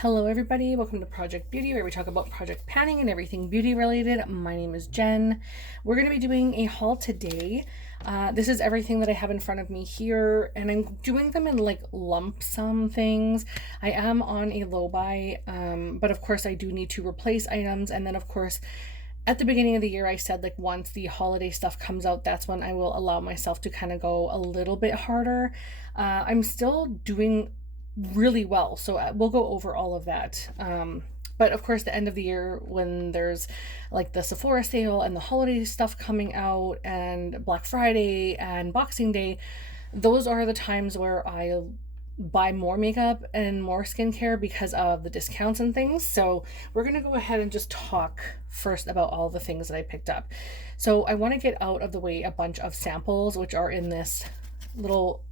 Hello everybody, welcome to Project Beauty, where we talk about project panning and everything beauty related. My name is Jen. We're going to be doing a haul today. This is everything that I have in front of me here, and I'm doing them in like lump sum things. I am on a low buy, but of course I do need to replace items, and then of course at the beginning of the year I said like once the holiday stuff comes out, that's when I will allow myself to kind of go a little bit harder. I'm still doing really well, so we'll go over all of that. But of course the end of the year, when there's like the Sephora sale and the holiday stuff coming out and Black Friday and Boxing Day, those are the times where I buy more makeup and more skincare because of the discounts and things. So we're going to go ahead and just talk first about all the things that I picked up. So I want to get out of the way a bunch of samples which are in this little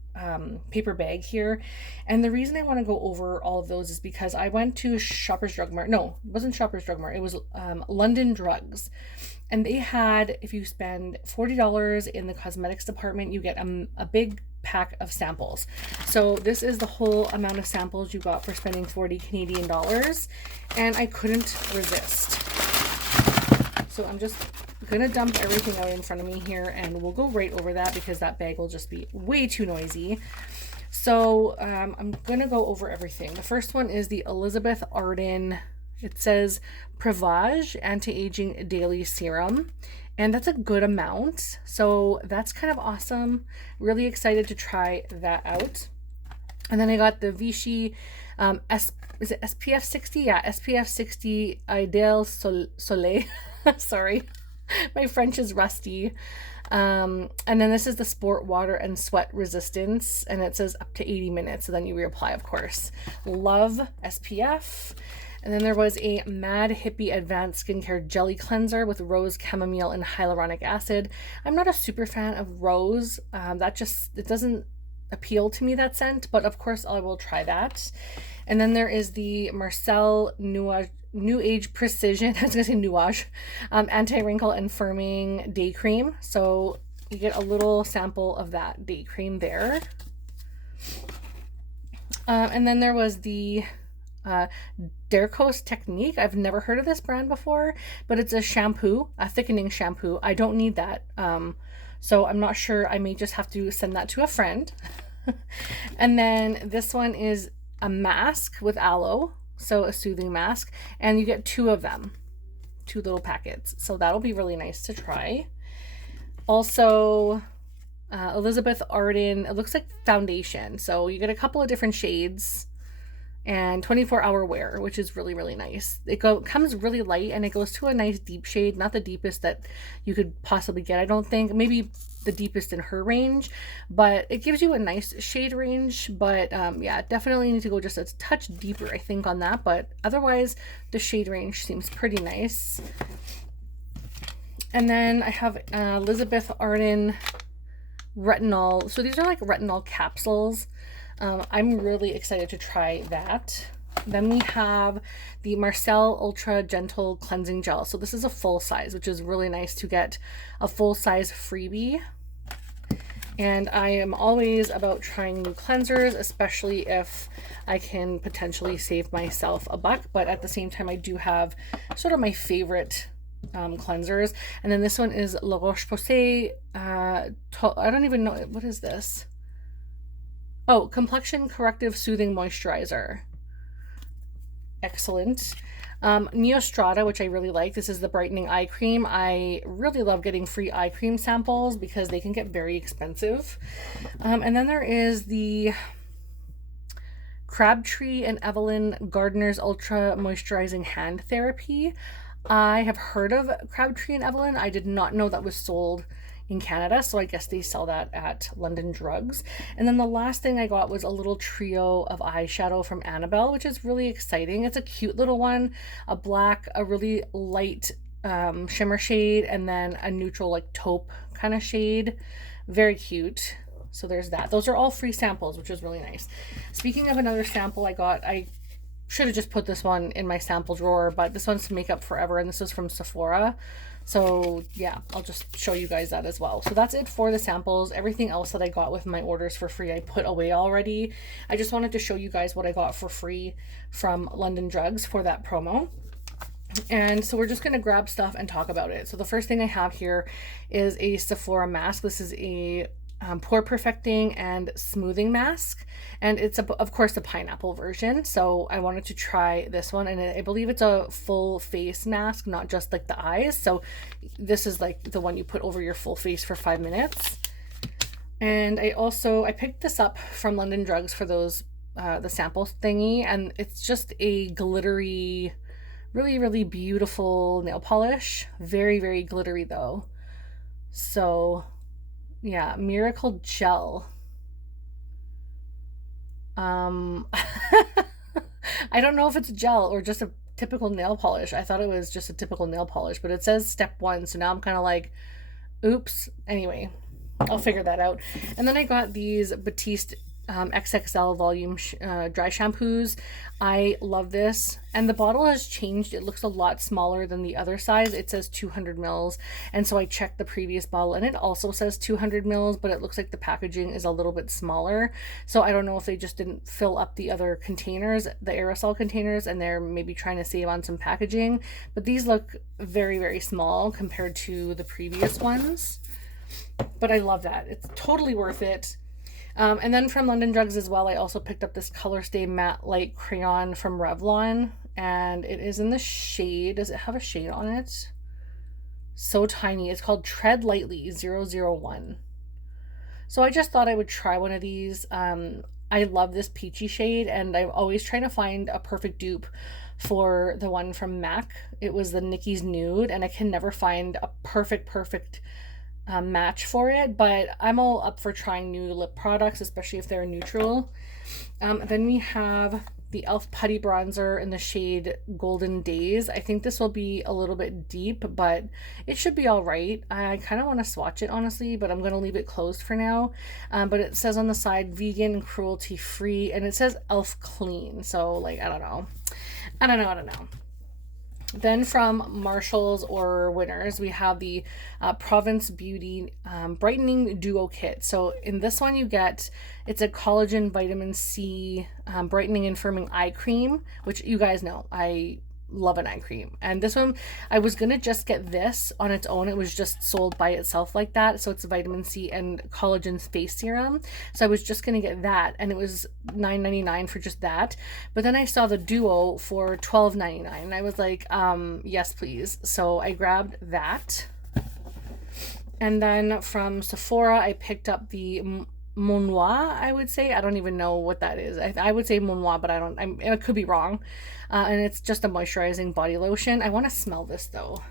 paper bag here. And the reason I want to go over all of those is because I went to Shoppers Drug Mart. No, it wasn't Shoppers Drug Mart. It was London Drugs. And they had, if you spend $40 in the cosmetics department, you get a big pack of samples. So this is the whole amount of samples you got for spending 40 Canadian dollars. And I couldn't resist. So I'm just gonna dump everything out in front of me here, and we'll go right over that because that bag will just be way too noisy. So I'm gonna go over everything. The first one is the Elizabeth Arden, it says Privage Anti-Aging Daily Serum, and that's a good amount, so that's kind of awesome. Really excited to try that out. And then I got the Vichy is it SPF 60? Yeah, SPF 60 Ideal Soleil. Sorry, my French is rusty. And then this is the Sport Water and Sweat Resistance, and it says up to 80 minutes, so then you reapply, of course. Love SPF. And then there was a Mad Hippie Advanced Skincare Jelly Cleanser with rose, chamomile, and hyaluronic acid. I'm not a super fan of rose. It doesn't appeal to me, that scent, but of course I will try that. And then there is the Marcel New Age Precision, I was gonna say Nuage, anti-wrinkle and firming day cream. So you get a little sample of that day cream there. And then there was the Dercos Technique. I've never heard of this brand before, but it's a shampoo, a thickening shampoo. I don't need that. So I'm not sure, I may just have to send that to a friend. And then this one is a mask with aloe, so a soothing mask, and you get two of them, two little packets, so that'll be really nice to try. Also Elizabeth Arden, it looks like foundation, so you get a couple of different shades and 24-hour wear, which is really, really nice. It comes really light, and it goes to a nice deep shade, not the deepest that you could possibly get, I don't think, maybe the deepest in her range, but it gives you a nice shade range. But yeah, definitely need to go just a touch deeper, I think, on that, but otherwise the shade range seems pretty nice. And then I have Elizabeth Arden retinol. So these are like retinol capsules. I'm really excited to try that. Then we have the Marcel Ultra Gentle Cleansing Gel. So this is a full size, which is really nice to get a full size freebie. And I am always about trying new cleansers, especially if I can potentially save myself a buck. But at the same time, I do have sort of my favorite cleansers. And then this one is La Roche-Posay. I don't even know, what is this? Oh, Complexion Corrective Soothing Moisturizer. Excellent. Neostrata, which I really like. This is the brightening eye cream. I really love getting free eye cream samples because they can get very expensive. And then there is the Crabtree and Evelyn Gardener's Ultra Moisturizing Hand Therapy. I have heard of Crabtree and Evelyn. I did not know that was sold in Canada, so I guess they sell that at London Drugs. And then the last thing I got was a little trio of eyeshadow from Annabelle, which is really exciting. It's a cute little one, a black, a really light shimmer shade, and then a neutral like taupe kind of shade. Very cute. So there's that. Those are all free samples, which is really nice. Speaking of another sample I got, I should have just put this one in my sample drawer, but this one's to make up forever, and this is from Sephora. So yeah, I'll just show you guys that as well. So that's it for the samples. Everything else that I got with my orders for free, I put away already. I just wanted to show you guys what I got for free from London Drugs for that promo. And so we're just going to grab stuff and talk about it. So the first thing I have here is a Sephora mask. This is a pore perfecting and smoothing mask, and it's of course the pineapple version. So I wanted to try this one, and I believe it's a full face mask, not just like the eyes. So this is like the one you put over your full face for 5 minutes. And I picked this up from London Drugs for those the sample thingy, and it's just a glittery, really beautiful nail polish. Very glittery though. So yeah, Miracle Gel. I don't know if it's gel or just a typical nail polish. I thought it was just a typical nail polish, but it says step 1, so now I'm kind of like, oops. Anyway, I'll figure that out. And then I got these Batiste XXL volume dry shampoos. I love this, and the bottle has changed. It looks a lot smaller than the other size. It says 200 mils, and so I checked the previous bottle and it also says 200 mils, but it looks like the packaging is a little bit smaller. So I don't know if they just didn't fill up the other containers, the aerosol containers, and they're maybe trying to save on some packaging, but these look very small compared to the previous ones. But I love that. It's totally worth it. And then from London Drugs as well, I also picked up this Color Stay Matte Light Crayon from Revlon, and it is in the shade, does it have a shade on it? So tiny. It's called Tread Lightly 001. So I just thought I would try one of these. I love this peachy shade, and I'm always trying to find a perfect dupe for the one from MAC. It was the Nikki's Nude, and I can never find a perfect match for it, but I'm all up for trying new lip products, especially if they're neutral. Then we have the e.l.f. Putty Bronzer in the shade Golden Days. I think this will be a little bit deep, but it should be all right. I kind of want to swatch it, honestly, but I'm going to leave it closed for now. But it says on the side, vegan and cruelty free, and it says e.l.f. clean. So like, I don't know. Then from Marshalls or Winners, we have the Province Beauty Brightening Duo Kit. So in this one it's a collagen vitamin C brightening and firming eye cream, which you guys know I love an eye cream. And this one, I was gonna just get this on its own. It was just sold by itself like that. So it's vitamin C and collagen face serum. So I was just gonna get that, and it was $9.99 for just that. But then I saw the duo for $12.99, and I was like, yes, please. So I grabbed that. And then from Sephora, I picked up the Mon Noir, I would say. I don't even know what that is. I would say Mon Noir, but I could be wrong. And it's just a moisturizing body lotion. I want to smell this though.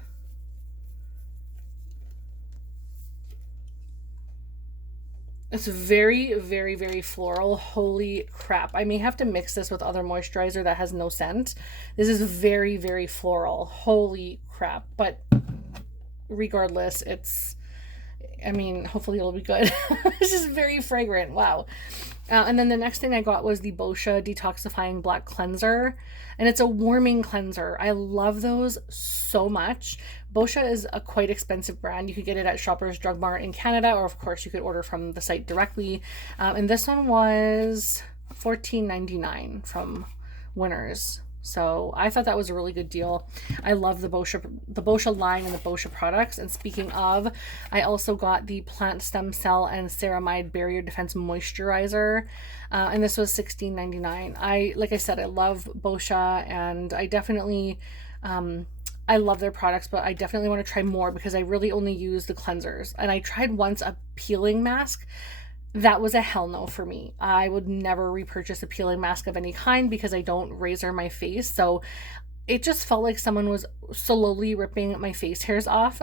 It's very floral. Holy crap. I may have to mix this with other moisturizer that has no scent. This is very floral. Holy crap. But regardless, hopefully it'll be good. This is very fragrant. Wow. And then the next thing I got was the Boscia Detoxifying Black Cleanser. And it's a warming cleanser. I love those so much. Boscia is a quite expensive brand. You could get it at Shoppers Drug Mart in Canada, or of course you could order from the site directly. And this one was $14.99 from Winners. So I thought that was a really good deal. I love the Boscia line and the Boscia products. And speaking of, I also got the Plant Stem Cell and Ceramide Barrier Defense Moisturizer. And this was $16.99. Like I said, I love Boscia, and I definitely, I love their products, but I definitely want to try more because I really only use the cleansers. And I tried once a peeling mask. That was a hell no for me. I would never repurchase a peeling mask of any kind because I don't razor my face. So it just felt like someone was slowly ripping my face hairs off.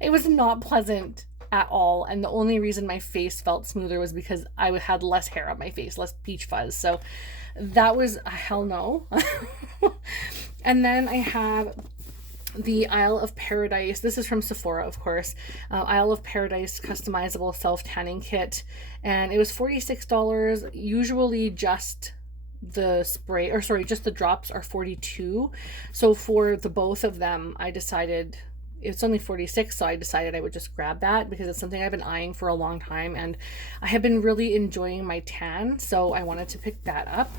It was not pleasant at all. And the only reason my face felt smoother was because I had less hair on my face, less peach fuzz. So that was a hell no. And then I have the Isle of Paradise. This is from Sephora, of course. Isle of Paradise customizable self-tanning kit, and it was $46. Usually just the spray, or sorry, just the drops are 42. So for the both of them, I decided it's only 46, so I decided I would just grab that because it's something I've been eyeing for a long time, and I have been really enjoying my tan, so I wanted to pick that up.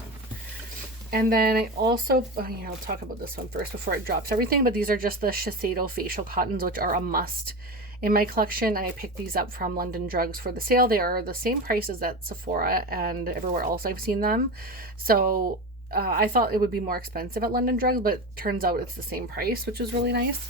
And then I also, I'll talk about this one first before it drops everything, but these are just the Shiseido facial cottons, which are a must in my collection, and I picked these up from London Drugs for the sale. They are the same prices at Sephora and everywhere else I've seen them. So I thought it would be more expensive at London Drugs, but turns out it's the same price, which is really nice.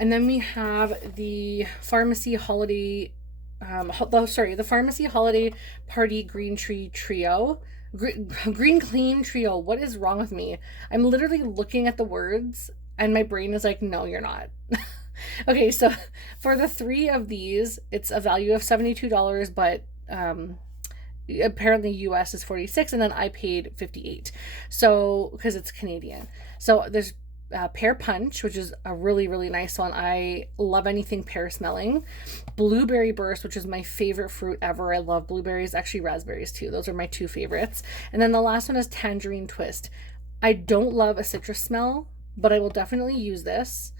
And then we have the Pharmacy Holiday, the Pharmacy Holiday Party Green Tree Trio. Green Clean Trio. What is wrong with me? I'm literally looking at the words and my brain is like, no, you're not. Okay, so for the 3 of these, it's a value of $72, but apparently US is 46, and then I paid 58. So because it's Canadian. So there's Pear Punch, which is a really, really nice one. I love anything pear smelling. Blueberry Burst, which is my favorite fruit ever. I love blueberries, actually raspberries too. Those are my 2 favorites. And then the last one is Tangerine Twist. I don't love a citrus smell, but I will definitely use this.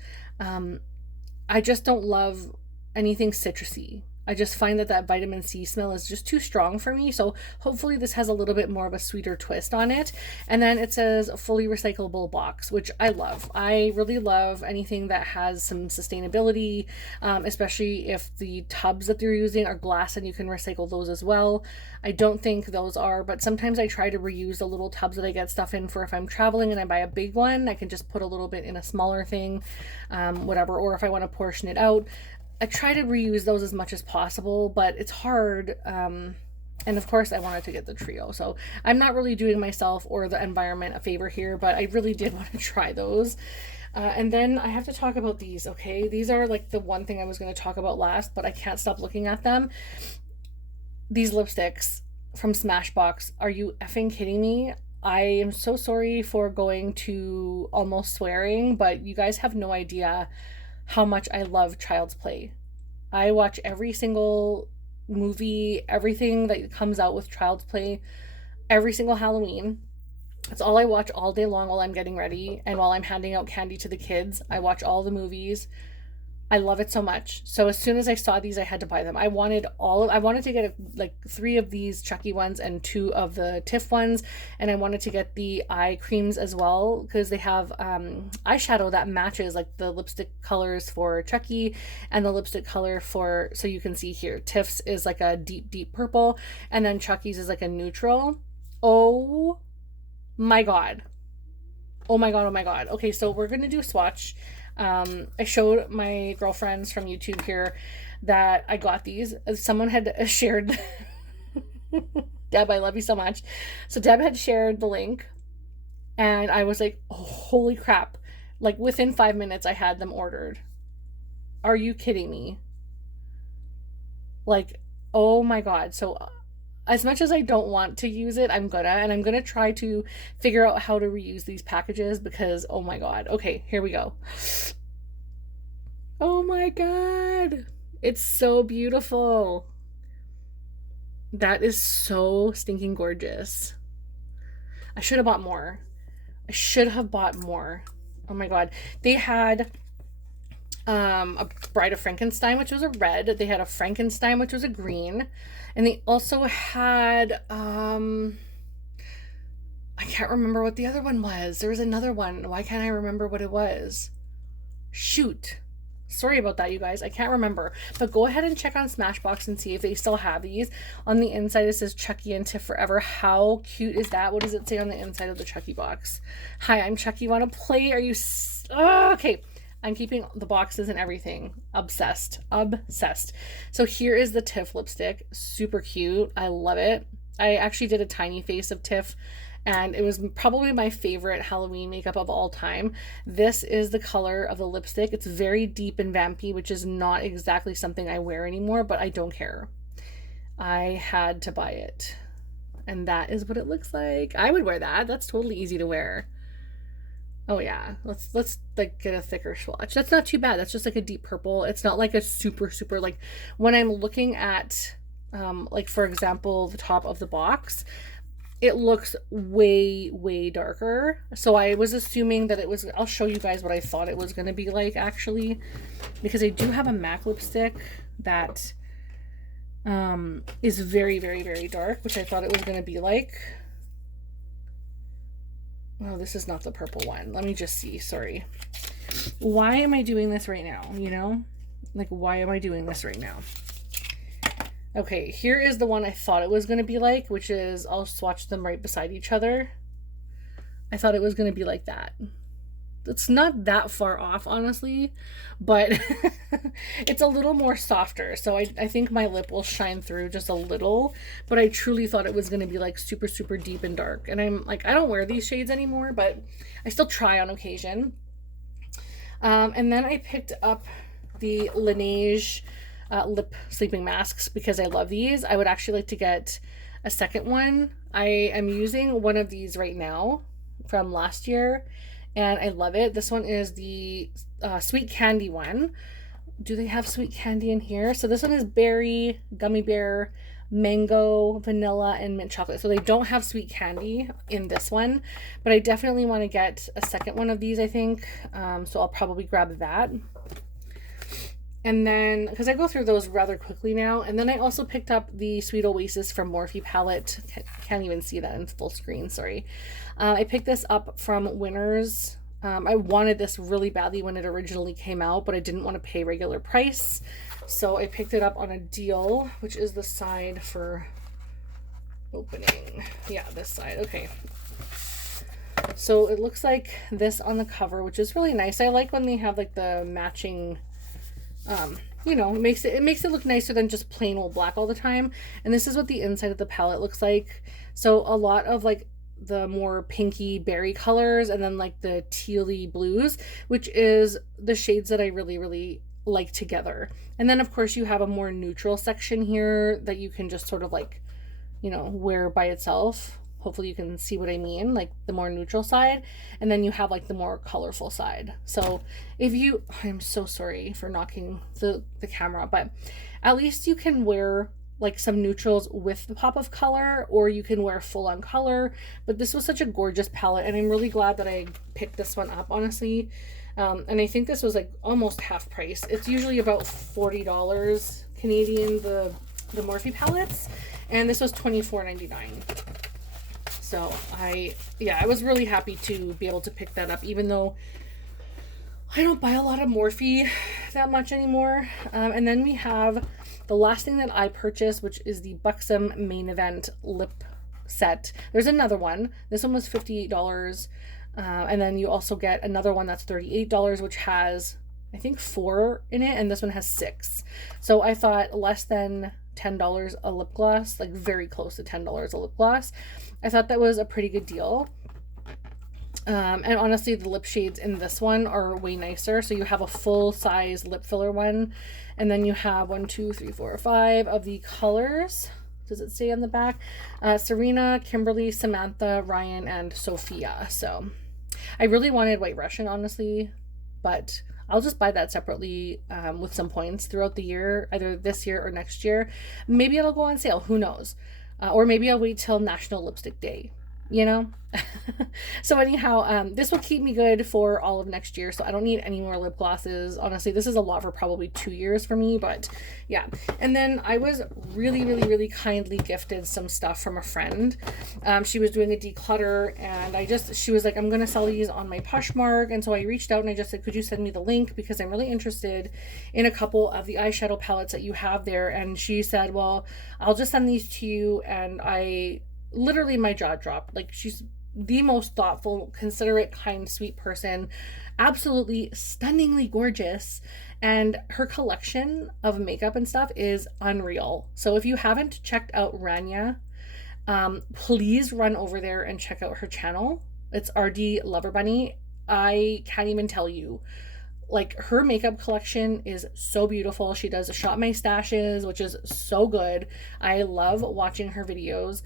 I just don't love anything citrusy. I just find that vitamin C smell is just too strong for me. So hopefully this has a little bit more of a sweeter twist on it. And then it says fully recyclable box, which I love. I really love anything that has some sustainability, especially if the tubs that they're using are glass and you can recycle those as well. I don't think those are, but sometimes I try to reuse the little tubs that I get stuff in for if I'm traveling and I buy a big one, I can just put a little bit in a smaller thing, whatever, or if I want to portion it out. I try to reuse those as much as possible, but it's hard. And of course I wanted to get the trio. So I'm not really doing myself or the environment a favor here, but I really did want to try those. And then I have to talk about these, okay? These are like the one thing I was going to talk about last, but I can't stop looking at them. These lipsticks from Smashbox. Are you effing kidding me? I am so sorry for going to almost swearing, but you guys have no idea how much I love Child's Play. I watch every single movie, everything that comes out with Child's Play, every single Halloween. That's all I watch all day long while I'm getting ready and while I'm handing out candy to the kids. I watch all the movies. I love it so much. So as soon as I saw these, I had to buy them. I wanted to get like 3 of these Chucky ones and 2 of the Tiff ones. And I wanted to get the eye creams as well because they have eyeshadow that matches like the lipstick colors for Chucky and the lipstick color for, so you can see here, Tiff's is like a deep, deep purple and then Chucky's is like a neutral. Oh my God. Oh my God. Oh my God. Okay, so we're going to do a swatch. I showed my girlfriends from YouTube here that I got these. Someone had shared, Deb, I love you so much. So Deb had shared the link and I was like, oh, holy crap. Like within 5 minutes I had them ordered. Are you kidding me? Like, oh my God. So as much as I don't want to use it, I'm gonna try to figure out how to reuse these packages because, oh my God. Okay, here we go. Oh my God. It's so beautiful. That is so stinking gorgeous. I should have bought more. Oh my God. They had a Bride of Frankenstein, which was a red. They had a Frankenstein, which was a green. And they also had, I can't remember what the other one was. There was another one. Why can't I remember what it was? Shoot. Sorry about that, you guys. I can't remember. But go ahead and check on Smashbox and see if they still have these. On the inside, it says Chucky and Tiff Forever. How cute is that? What does it say on the inside of the Chucky box? Hi, I'm Chucky. Want to play? Are you... Oh, okay. I'm keeping the boxes and everything. Obsessed. So here is the Tiff lipstick. Super cute. I love it. I actually did a tiny face of Tiff and it was probably my favorite Halloween makeup of all time. This is the color of the lipstick. It's very deep and vampy, which is not exactly something I wear anymore, but I don't care. I had to buy it. And that is what it looks like. I would wear that. That's totally easy to wear. Oh yeah, let's like get a thicker swatch. That's not too bad. That's just like a deep purple. It's not like a super like when I'm looking at like for example the top of the box, it looks way, way darker. So I was assuming that it was, I'll show you guys what I thought it was going to be like actually, because I do have a MAC lipstick that is very, very, very dark, which I thought it was going to be like. Oh, this is not the purple one. Let me just see. Sorry. Why am I doing this right now? You know, like, why am I doing this right now? Okay, here is the one I thought it was going to be like, which is, I'll swatch them right beside each other. I thought it was going to be like that. It's not that far off, honestly, but it's a little more softer. So I think my lip will shine through just a little, but I truly thought it was going to be like super, super deep and dark. And I'm like, I don't wear these shades anymore, but I still try on occasion. And then I picked up the Laneige lip sleeping masks because I love these. I would actually like to get a second one. I am using one of these right now from last year and I love it. This one is the sweet candy one. Do they have sweet candy in here? So this one is berry, gummy bear, mango, vanilla, and mint chocolate. So they don't have sweet candy in this one, but I definitely want to get a second one of these, I think. So I'll probably grab that. And then, because I go through those rather quickly now, and then I also picked up the Sweet Oasis from Morphe palette. Can't even see that in full screen, sorry. I picked this up from Winners. I wanted this really badly when it originally came out, but I didn't want to pay regular price. So I picked it up on a deal, which is the side for opening. Yeah, this side, okay. So it looks like this on the cover, which is really nice. I like when they have like the matching, you know, it makes it look nicer than just plain old black all the time. And this is what the inside of the palette looks like. So a lot of like the more pinky berry colors and then like the tealy blues, which is the shades that I really, really like together. And then of course you have a more neutral section here that you can just sort of like, you know, wear by itself. Hopefully you can see what I mean, like the more neutral side, and then you have like the more colorful side. So if you, I'm so sorry for knocking the camera, but at least you can wear like some neutrals with the pop of color, or you can wear full on color. But this was such a gorgeous palette, and I'm really glad that I picked this one up, honestly. And I think this was like almost half price. It's usually about $40 Canadian, the Morphe palettes, and this was $24.99. So I was really happy to be able to pick that up, even though I don't buy a lot of Morphe that much anymore. And then we have the last thing that I purchased, which is the Buxom Main Event lip set. There's another one. This one was $58. And then you also get another one that's $38, which has, I think, 4 in it, and this one has 6. So I thought less than $10 a lip gloss, like very close to $10 a lip gloss. I thought that was a pretty good deal. And honestly, the lip shades in this one are way nicer. So you have a full size lip filler one, and then you have 1, 2, 3, 4, 5 of the colors. Does it say on the back? Serena, Kimberly, Samantha, Ryan, and Sophia. So I really wanted White Russian, honestly, but I'll just buy that separately with some points throughout the year, either this year or next year. Maybe it'll go on sale, who knows? Or maybe I'll wait till National Lipstick Day, you know? So anyhow, this will keep me good for all of next year, so I don't need any more lip glosses. Honestly, this is a lot for probably 2 years for me, but yeah. And then I was really, really, really kindly gifted some stuff from a friend. She was doing a declutter, and she was like, I'm gonna sell these on my Poshmark. And so I reached out and I just said, could you send me the link, because I'm really interested in a couple of the eyeshadow palettes that you have there. And she said, well, I'll just send these to you. And I literally, my jaw dropped. Like, she's the most thoughtful, considerate, kind, sweet person, absolutely stunningly gorgeous, and her collection of makeup and stuff is unreal. So if you haven't checked out Rania, please run over there and check out her channel. It's RD Lover Bunny. I can't even tell you, like, her makeup collection is so beautiful. She does Shop My Stashes, which is so good. I love watching her videos.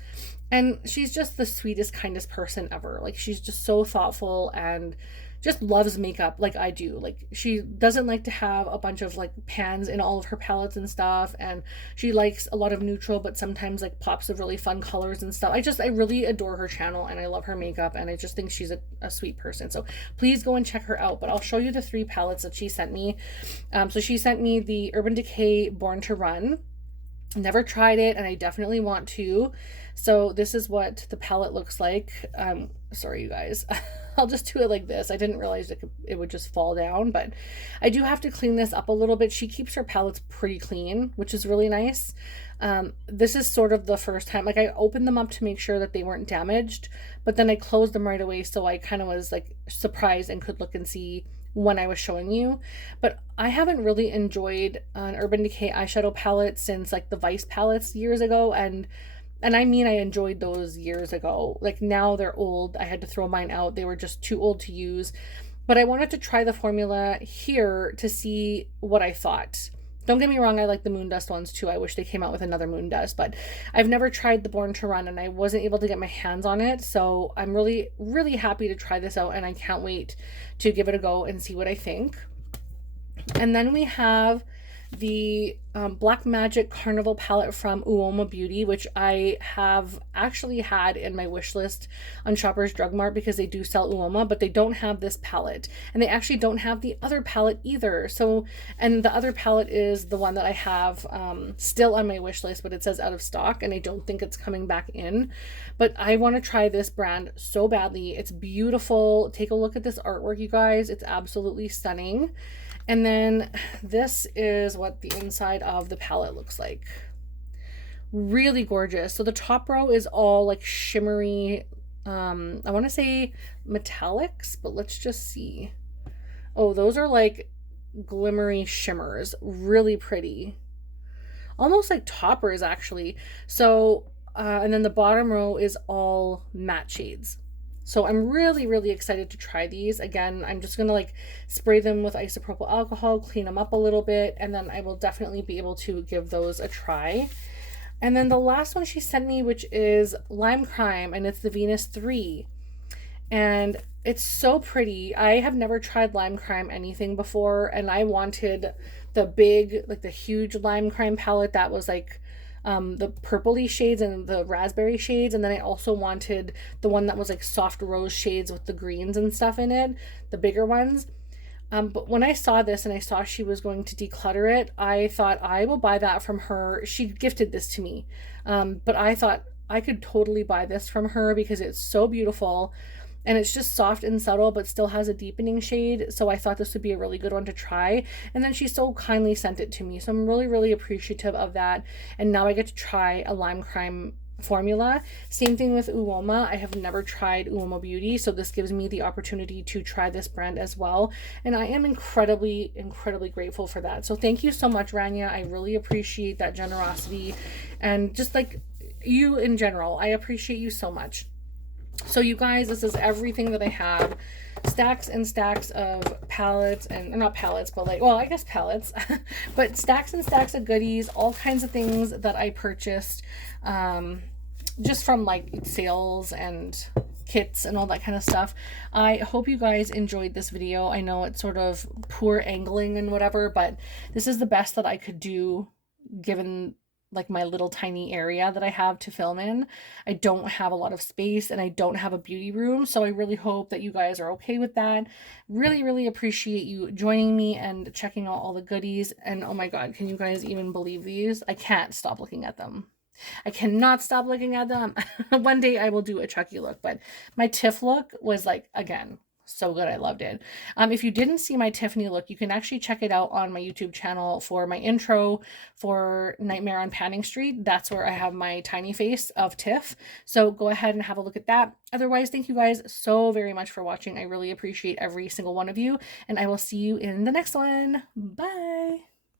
And she's just the sweetest, kindest person ever. Like, she's just so thoughtful and just loves makeup like I do. Like, she doesn't like to have a bunch of like pans in all of her palettes and stuff. And she likes a lot of neutral, but sometimes like pops of really fun colors and stuff. I really adore her channel and I love her makeup. And I just think she's a sweet person. So please go and check her out. But I'll show you the 3 palettes that she sent me. So she sent me the Urban Decay Born to Run. Never tried it and I definitely want to. So this is what the palette looks like. Sorry you guys. I'll just do it like this. I didn't realize it would just fall down, but I do have to clean this up a little bit. She keeps her palettes pretty clean, which is really nice. This is sort of the first time, like I opened them up to make sure that they weren't damaged, but then I closed them right away. So I kind of was like surprised and could look and see when I was showing you. But I haven't really enjoyed an Urban Decay eyeshadow palette since like the Vice palettes years ago. And I mean, I enjoyed those years ago. Like now they're old. I had to throw mine out. They were just too old to use. But I wanted to try the formula here to see what I thought. Don't get me wrong, I like the Moon Dust ones too. I wish they came out with another Moon Dust, but I've never tried the Born to Run and I wasn't able to get my hands on it. So I'm really, really happy to try this out and I can't wait to give it a go and see what I think. And then we have the Black Magic Carnival palette from Uoma Beauty, which I have actually had in my wish list on Shoppers Drug Mart because they do sell Uoma, but they don't have this palette. And they actually don't have the other palette either. So, and the other palette is the one that I have still on my wish list, but it says out of stock and I don't think it's coming back in. But I want to try this brand so badly. It's beautiful. Take a look at this artwork, you guys. It's absolutely stunning. And then this is what the inside of the palette looks like. Really gorgeous. So the top row is all like shimmery, I want to say metallics, but let's just see. Oh, those are like glimmery shimmers. Really pretty. Almost like toppers actually. So, and then the bottom row is all matte shades. So I'm really, really excited to try these. Again, I'm just going to like spray them with isopropyl alcohol, clean them up a little bit, and then I will definitely be able to give those a try. And then the last one she sent me, which is Lime Crime, and it's the Venus 3. And it's so pretty. I have never tried Lime Crime anything before, and I wanted the big, like the huge Lime Crime palette that was like the purpley shades and the raspberry shades, and then I also wanted the one that was like soft rose shades with the greens and stuff in it, the bigger ones. But when I saw this and I saw she was going to declutter it, I thought I will buy that from her. She gifted this to me, but I thought I could totally buy this from her because it's so beautiful. And it's just soft and subtle, but still has a deepening shade. So I thought this would be a really good one to try. And then she so kindly sent it to me. So I'm really, really appreciative of that. And now I get to try a Lime Crime formula. Same thing with Uoma. I have never tried Uoma Beauty. So this gives me the opportunity to try this brand as well. And I am incredibly, incredibly grateful for that. So thank you so much, Rania. I really appreciate that generosity. And just like you in general, I appreciate you so much. So you guys, this is everything that I have. Stacks and stacks of palettes, and not palettes, but like, well, I guess palettes, but stacks and stacks of goodies, all kinds of things that I purchased just from like sales and kits and all that kind of stuff. I hope you guys enjoyed this video. I know it's sort of poor angling and whatever, but this is the best that I could do given like my little tiny area that I have to film in. I don't have a lot of space and I don't have a beauty room. So I really hope that you guys are okay with that. Really, really appreciate you joining me and checking out all the goodies. And oh my God, can you guys even believe these? I can't stop looking at them. I cannot stop looking at them. One day I will do a Chucky look, but my Tiff look was like, again, so good. I loved it. If you didn't see my Tiffany look, you can actually check it out on my YouTube channel for my intro for Nightmare on Panning Street. That's where I have my tiny face of Tiff. So go ahead and have a look at that. Otherwise, thank you guys so very much for watching. I really appreciate every single one of you, and I will see you in the next one. Bye.